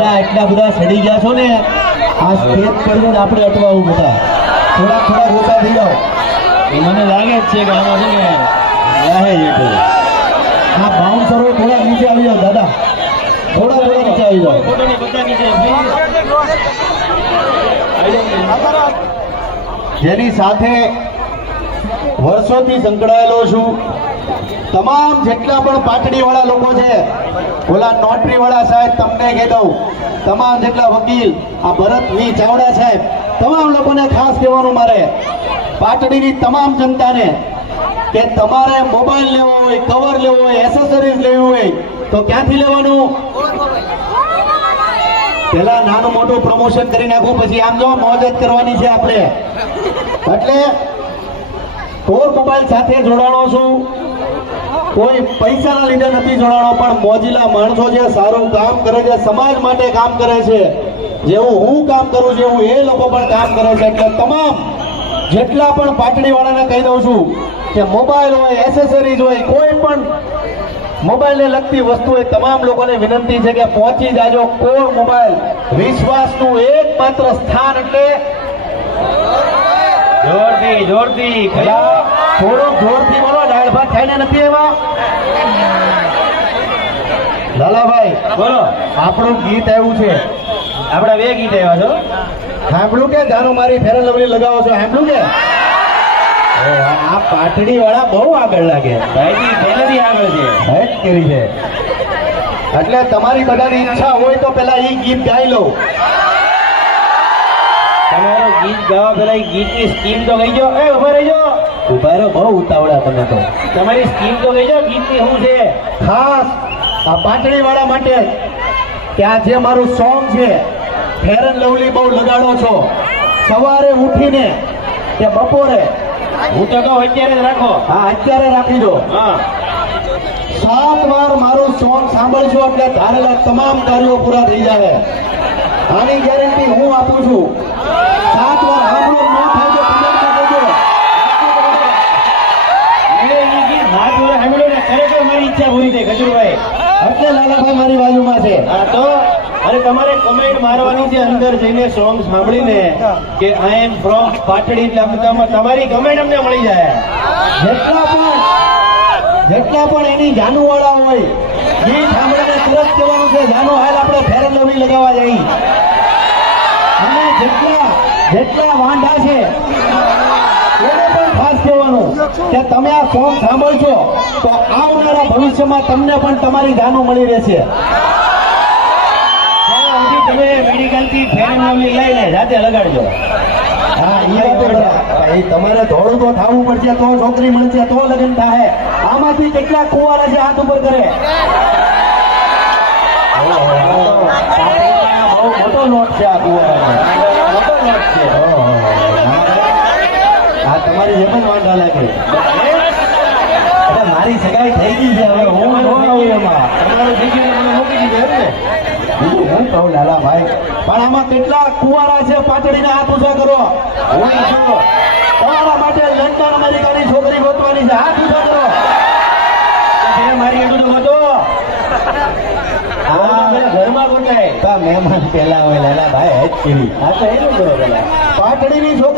તમે એટલા બધા સડી ગયા છો ને આ સ્ટેજ પર જ આપણે અટવાવું બધા. થોડાક થોડાક ઓછા થઈ જાઓ. મને લાગે જ છે કે આમાં છે ને લાહે જેટલું આ બાઉન્સરો થોડા નીચે આવી જાઓ દાદા. થોડા થોડા નીચે આવી જાઓ. જેની સાથે વર્ષોથી સંકળાયેલો છું. તમામ જેટલા પણ પાટડીવાળા લોકો છે ઓલા નોટરી વાળા સાહેબ તમને કહી દઉં, તમામ જેટલા વકીલ, આ ભરત વી ચાવડા સાહેબ, તમામ લોકોને ખાસ કહેવાનું મારે, પાટડીની તમામ જનતાને કે તમારે મોબાઈલ લેવો હોય, કવર લેવો હોય એસેસરીઝ લેવી હોય, તો ક્યાંથી લેવાનું? પેલા નાનું મોટું પ્રમોશન કરી નાખું, પછી આમ જો મોજ જ કરવાની છે આપણે. એટલે કોર મોબાઈલ સાથે જોડાણો છું. કોઈ પૈસાના લીધે નથી જોડાણો પણ મોજીલા માણસો છે સારું કામ કરે છે સમાજ માટે કામ કરે છે જેવું હું કામ કરું છું એવું એ લોકો પણ કામ કરે છે. એટલે તમામ જેટલા પણ પાટડીવાળાને કહી દઉં છું કે મોબાઈલ હોય એસેસરીઝ હોય કોઈ પણ મોબાઈલને લગતી વસ્તુ એ તમામ લોકોને વિનંતી છે કે પહોંચી જાજો કોર મોબાઈલ. વિશ્વાસનું એકમાત્ર સ્થાન એટલે જોરથી જોરથી થોડોક જોરથી બોલો દાળ ભાત થઈને નથી એવા લાલાભાઈ, બોલો. આપણું ગીત આવ્યું છે. આપડા બે ગીત આવ્યા છો સાંભળ્યું કે જાનો મારી ફેરન લવલી લગાવો છો? સાંભળ્યું કે? આ પાટડી વાળા બહુ આગળ લાગે. ભાઈજી, પહેલેથી આગળ છે. હેટ કરી છે. એટલે તમારી બધાની ઈચ્છા હોય તો પેલા એ ગીત ગાઈ લો તમારું ગીત ગાવા પેલા ગીત ગીતની સ્કીમ તો ગઈ જાઓ એ, ઊભા રહી જાઓ ઊભા રહો, બહુ ઉતાવળા તમે તો. તમારી સ્કીમ તો ગઈ ગીત ગીતની શું છે? ખાસ આ પાટડી વાળા માટે કે આ જે મારું સોંગ છે ફેર એન્ડ લવલી બહુ લગાડો છો. સવારે ઉઠીને કે બપોરે હું તો કહું અત્યારે જ રાખો. હા અત્યારે રાખી દો. હા. સાત વાર મારું સોંગ સાંભળશો એટલે ધારેલા તમામ કાર્યો પૂરા થઈ જાય આની ગેરંટી હું આપું છું. સાત વાર સાંભળો ન થાય તો. મેં ગીત હાથ જોડે સાંભળ્યું ને ખરેખર મારી ઈચ્છા પૂરી થઈ ખજૂરભાઈ. એટલે લાલાભાઈ મારી બાજુમાં છે. હા તો? અને તમારે કમેન્ટ મારવાની છે અંદર જઈને સોંગ સાંભળીને કે આઈ એમ ફ્રોમ પાટડી એટલે બધામાં તમારી કમેન્ટ અમને મળી જાય. જેટલા પણ જેટલા પણ એની જાનુ વાળા હોય એ સાંભળીને તરત કહેવાનું છે જાનુ હાલ આપણે ફેર લવી લગાવવા જઈ. અને જેટલા જેટલા વાંઢા છે એને પણ ખાસ કહેવાનું કે તમે આ સોંગ સાંભળશો તો આવનારા ભવિષ્યમાં તમને પણ તમારી જાનુ મળી રહેશે. તમે મેડિકલથી ફેન લઈને જાતે લગાડજો. હા એ વાત તમારે થોડું તો થવું પડશે તો છોકરી મળશે તો લગ્ન થાય આમાંથી કેટલા કુંવારા છે હાથ ઉપર કરે? બહુ મોટો નોટ છે આ કુંવારાનો. મોટો નોટ છે. તમારી જેમ જ વાંધા લાગે. મારી સગાઈ થઈ ગઈ છે હવે હું ન રહું એમાં. તમારું દીકરી મને મૂકી દીધું એમ ને? બીજું હું કહું લાલાભાઈ પણ આમાં કેટલા કુવારા છે પાટડીના હાથ ઊંચા કરો. હું તમારા માટે લંડન અમેરિકાની છોકરી ગોતવાની છે હાથ ઊંચા કરો. મારી એટલું તો હા. ઘરમાં ગોતાય. તા મહેમાન પેલા હોય લાલાભાઈ હેજ કરી હા તો એનું કરો પેલા પાટડીની છોકરી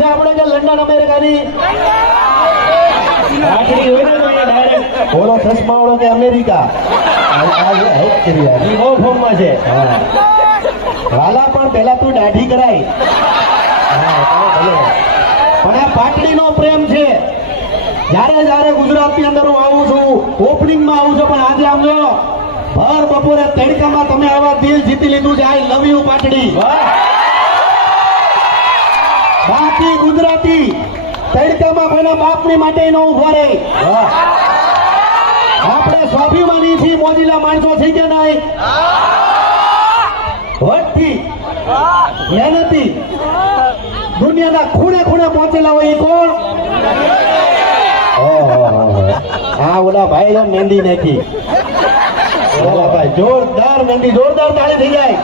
છે આપણે કે લંડન અમેરિકાની? પાટડી હોય ને તો ડાયરેક્ટ બોલો ચશ્માવાળો કે અમેરિકા? આ આ જે હેજ કરી આ. ઈ બહુ ફોર્મમાં છે. વાલા પણ પેલા તું દાઢી કરાય. પણ આ પાટડીનો પ્રેમ છે. જ્યારે જ્યારે ગુજરાતની અંદર હું આવું છું ઓપનિંગમાં આવું છું પણ આજે આમ જો ભર બપોરે તડકામાં તમે આવા દિલ જીતી લીધું છે. I love you Patdi. બાકી ગુજરાતી. તડકામાં કોઈના બાપની માટે ન ઊભા રહે. આપણે સ્વાભિમાની થી મોજીલા માણસો થઈ કે નહીં? વટથી મહેનતી, દુનિયાના ખૂણે ખૂણે પહોંચેલા હોય એ કોણ? હા ઓલા ભાઈ જો મહેંદી નાખી ભાઈ જોરદાર મહેંદી જોરદાર તાળી થઈ જાય.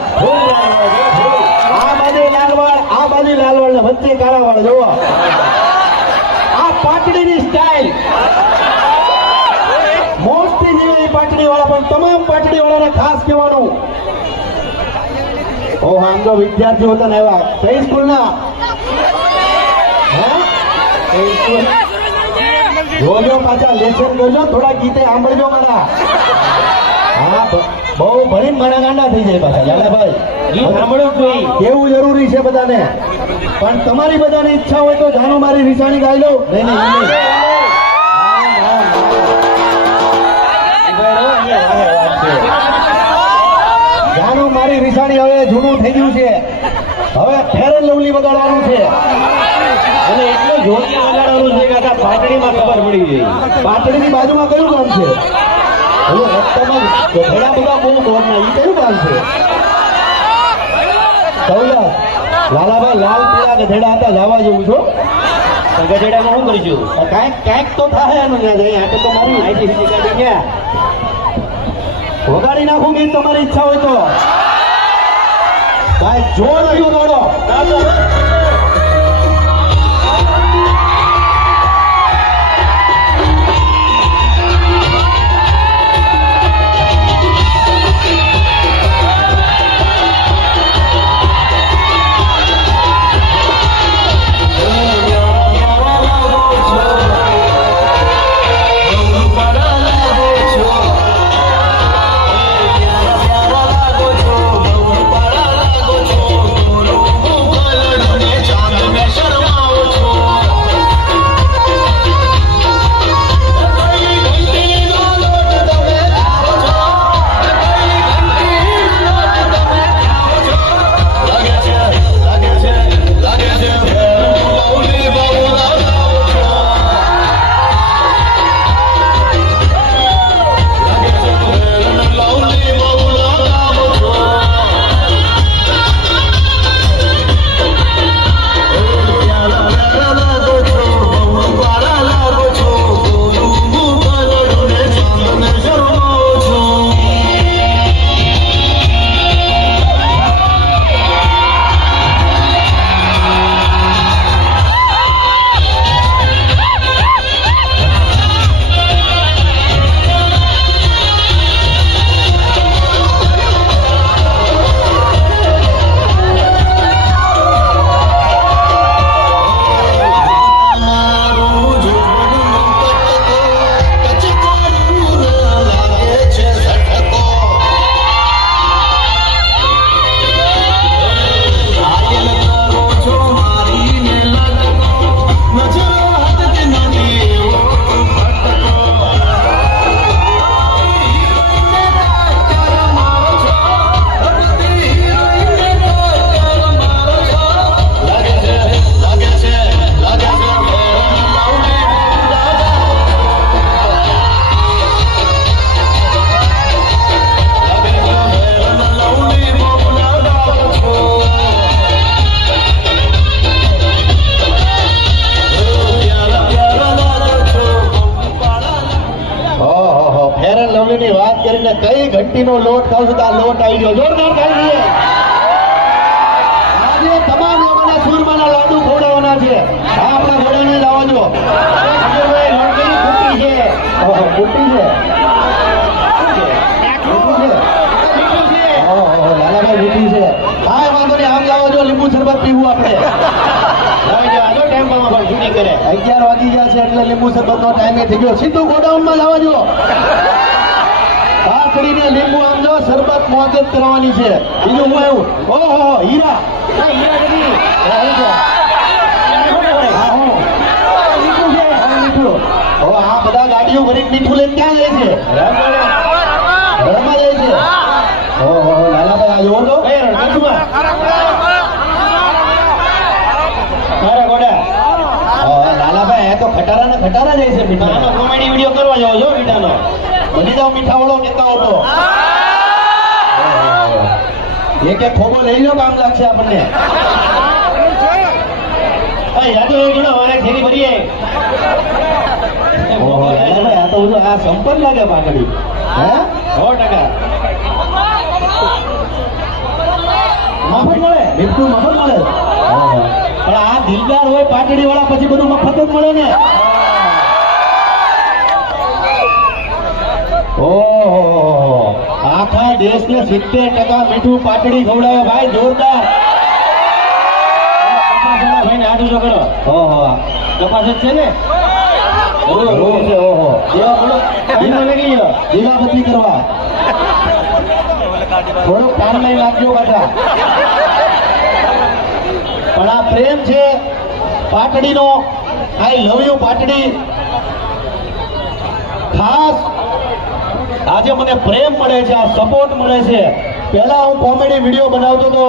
બાજુ લાલવાળ આ બાજુ લાલવાળ ને વચ્ચે કાળાવાળ જોવો. આ પાટડીની સ્ટાઇલ મોસ્તી જેવી પાટડી વાળા પણ તમામ પાટડી વાળાને ખાસ કહેવાનું. ઓ આમ તો વિદ્યાર્થીઓ હતા ને એવા. કઈ સ્કૂલના? જોજો પાછા લેસન કરજો, થોડા ગીતે સાંભળજો મારા હા બહુ ભણીને મારા ગાંડા થઈ જાય પાછા લાલાભાઈ ગીત કેવું જરૂરી છે બધાને? પણ તમારી બધાની ઈચ્છા હોય તો જાનો મારી નિશાની ગાઈ લો નહીં. જાનો મારી નિશાની હવે જૂનું થઈ ગયું છે. હવે ફેર લવલી બગાડવાનું છે. અને એટલું જોરથી વગાડવાનું છે કે આખા પાટડીમાં ખબર પડી જાય પાટડીની બાજુમાં કયું ગામ છે? ઘણા બધા બહુ ગામના ઈ કયું ગામ છે? સૌલા લાલાભાઈ લાલ પીળા ગધેડા હતા લાવા જેવું છો? ગધેડામાં શું કરીશું? કાંઈક કાંઈક તો થાય એનું આ તો મારી આઈટી શીખી ગયા વગાડી નાખું ગીત તમારી ઈચ્છા હોય તો. કાંઈક જોર જોડો વગાડો કઈ લોટ ખાવ છું આ લોટ આવી ગયો. જોરદાર ખાઈ લઈએ આજે તમામ લોકોના સુરમાના લાડુ ખવડાવવાના છે. આપણા ઘોડાને લાવવા જો ખબરભાઈ, લણકરી ફૂટી છે. ઓહો, છે મોટી છે. મીઠું છે. ઓહો, લાલાભાઈ મોટી છે. હા વાંધો નહીં આમ લાવો જો લીંબુ શરબત પીવું આપણે. અગિયાર વાગી ગયા છે એટલે લીંબુ શરબત નો ટાઈમે થઈ ગયો. સીધું ગોડાઉનમાં લાવવા જો પાકડીને લીંબુ આમ જો શરબત મોજત કરવાની છે. બીજું હું એવું ઓહો હીરા. આ બધા ગાડીઓ ભરીને મીઠું લઈને ક્યાં જાય છે? ઘરમાં જાય છે. ઓહો લાલાભાઈ આ જોવો તો. લાલાભાઈ આ તો ખટારા ને ખટારા જાય છે મીઠા કોમેડી વીડિયો કરવા જાવ છો મીઠાનો બની જાવ મીઠા વાળો કેતા હતો એક એક ખોબો લઈ લો કામ લાગશે આપણને. સંપન્ન લાગે પાકડી હે? સો ટકા. મફત મળે? બિલકુલ મફત મળે. પણ આ દિલદાર હોય પાટડી વાળા પછી બધું મફત જ મળે ને? ઓહો આખા દેશને સિત્તેર ટકા મીઠું પાટડી ખવડાવે ભાઈ જોરદાર. ભાઈને હાથ ઊંચો કરો. ઓહો તપાસ જ છે ને? ઓહો. ઓહો. જેવા બોલો. ટાઈમ લાગી ગયો લીલાવતી કરવા. થોડુંક કામ નહીં લાગજો પાછા. પણ આ પ્રેમ છે પાટડીનો આઈ લવ યુ પાટડી ખાસ આજે મને પ્રેમ મળે છે, આ સપોર્ટ મળે છે. પહેલા હું કોમેડી વીડિયો બનાવતો હતો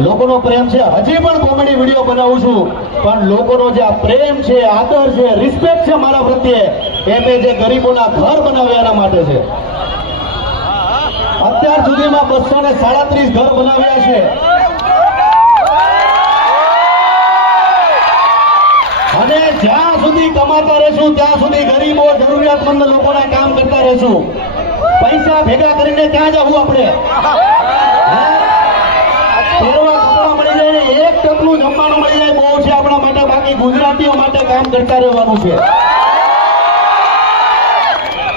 લોકોનો પ્રેમ છે. હજી પણ કોમેડી વીડિયો બનાવું છું. પણ લોકોનો જે આ પ્રેમ છે, આદર છે રિસ્પેક્ટ છે મારા પ્રત્યે, એ મેં જે ગરીબોના ઘર બનાવ્યા એના માટે છે. અત્યાર સુધીમાં બસો ને સાડત્રીસ ઘર બનાવ્યા છે. અને જ્યાં સુધી કમાતા રહેશું, ત્યાં સુધી ગરીબો જરૂરિયાતમંદ લોકોના કામ કરતા રહેશું. પૈસા ભેગા કરીને ક્યાં જવું આપણે. મળી જાય એક ટકનું જમવાનું મળી જાય, બહુ છે આપણા માટે, બાકી ગુજરાતીઓ માટે કામ કરતા રહેવાનું છે.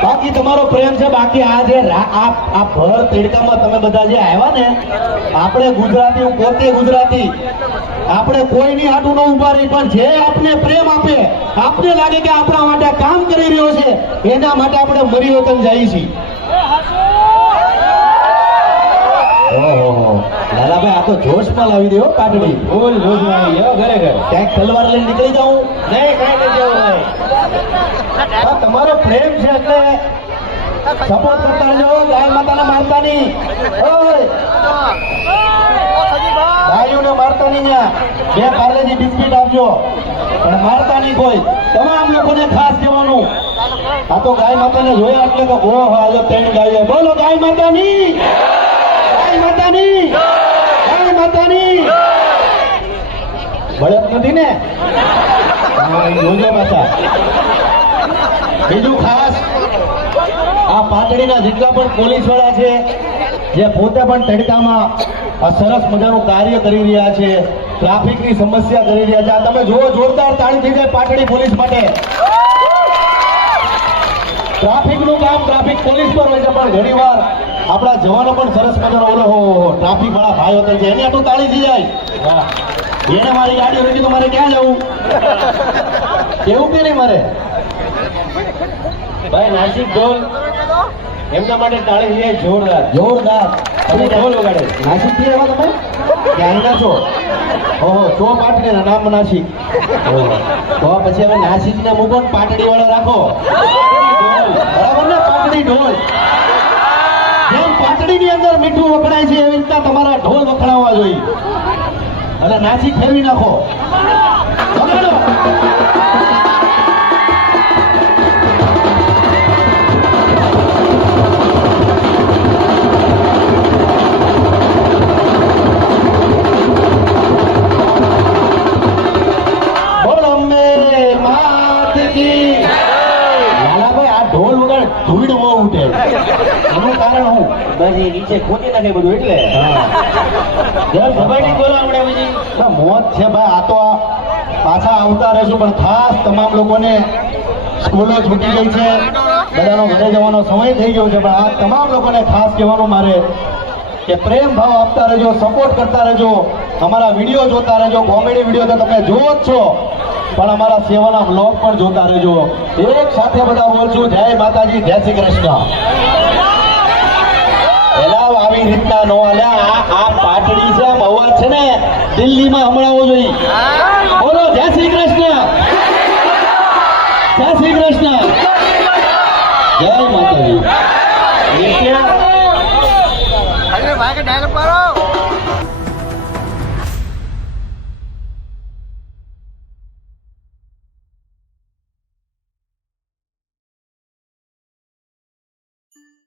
બાકી તમારો પ્રેમ છે, બાકી આ જે આ ભર તેડકામાં તમે બધા જે આવ્યા ને, આપણે ગુજરાતી હું પોતે ગુજરાતી. આપણે કોઈની આડું ન ઊભા રહી પણ જે આપને પ્રેમ આપે આપને લાગે કે આપણા માટે કામ કરી રહ્યો છે એના માટે આપણે મરી વતન જઈએ છીએ. લાલાભાઈ આ તો જોશમાં લાવી દેવો પાટડી. ફૂલ રોજ આવી ગયો ઘરે ઘરે. ક્યાંક તલવાર લઈને નીકળી જાઉં? નહીં કઈ જવું તમારો પ્રેમ છે એટલે સપોર્ટ કરતા રહેજો. ગાય માતાને મારતા નહીં ગાયોને મારતા નહીં બે પાર્લેજી બિસ્કિટ આપજો. પણ મારતા નહીં કોઈ. તમામ લોકોને ખાસ કહેવાનું. આ તો ગાય માતાને જોયા એટલે કે ઓહો આજે ત્રણ ગાયો બોલો, ગાય માતાની. ગાય માતાની. ગાય માતાની. બળદ નથી ને? જોજો બીજું ખાસ આ પાટડીના જેટલા પણ પોલીસવાળા છે, જે પોતે પણ તડકામાં આ સરસ મજાનું કાર્ય કરી રહ્યા છે, ટ્રાફિકની સમસ્યા કરી રહ્યા છે. આ તમે જુઓ, જોરદાર તાળી થઈ જાય પાટડી પોલીસ માટે. ટ્રાફિકનું કામ ટ્રાફિક પોલીસ પર હોય છે, પણ ઘણીવાર આપણા જવાનો પણ સરસ મજાનો ઓલો હો ટ્રાફિક વાળા ભાઈઓ કરે છે એને આટલું તાળી થઈ જાય. એને મારી ગાડી રોકી તો મારે ક્યાં જવું? એવું કે નહીં મારે? ભાઈ, નાસિક ઢોલ એમના માટે તાળી છે જોરદાર. જોરદાર. તમે ઢોલ વગાડે. નાસિકથી એવા તમે? ક્યાંના છો ઓહો તો પાટડી ના નામ નાસિક. તો પછી હવે નાસિક ને મૂકો ને પાટડી વાળો રાખો બરાબર ને? પાટડી ઢોલ. જેમ પાટડી ની અંદર મીઠું વખણાય છે એવી રીતના તમારા ઢોલ વખણાવવા જોઈએ. અને નાસિક ફેરવી નાખો. વગાડો. ધૂળ બહુ ઉઠે. એનું કારણ હું બસ નીચે ખોટી નાખે બધું એટલે. જરા સભાટી બોલો આપણે પછી. મોત છે ભાઈ આ તો આ પાછા આવતા રહેશું પણ ખાસ તમામ લોકોને સ્કૂલો છૂટી ગઈ છે. બધાનો ઘરે જવાનો સમય થઈ ગયો છે પણ આ તમામ લોકોને ખાસ કહેવાનું મારે કે પ્રેમ ભાવ આપતા રહેજો સપોર્ટ કરતા રહેજો. અમારા વીડિયો જોતા રહેજો કોમેડી વીડિયો તો તમે જુઓ જ છો. પણ અમારા સેવાના બ્લોગ પણ જોતા રહેજો. એક સાથે બધા બોલશું જય માતાજી, જય શ્રી કૃષ્ણ. આવી રીતના નો આલ્યા. આ પાટડી છે અવાજ છે ને, દિલ્હીમાં હમણાં જોઈએ. બોલો, જય શ્રી કૃષ્ણ. જય શ્રી કૃષ્ણ. જય માતાજી. ડાયલોગ મારો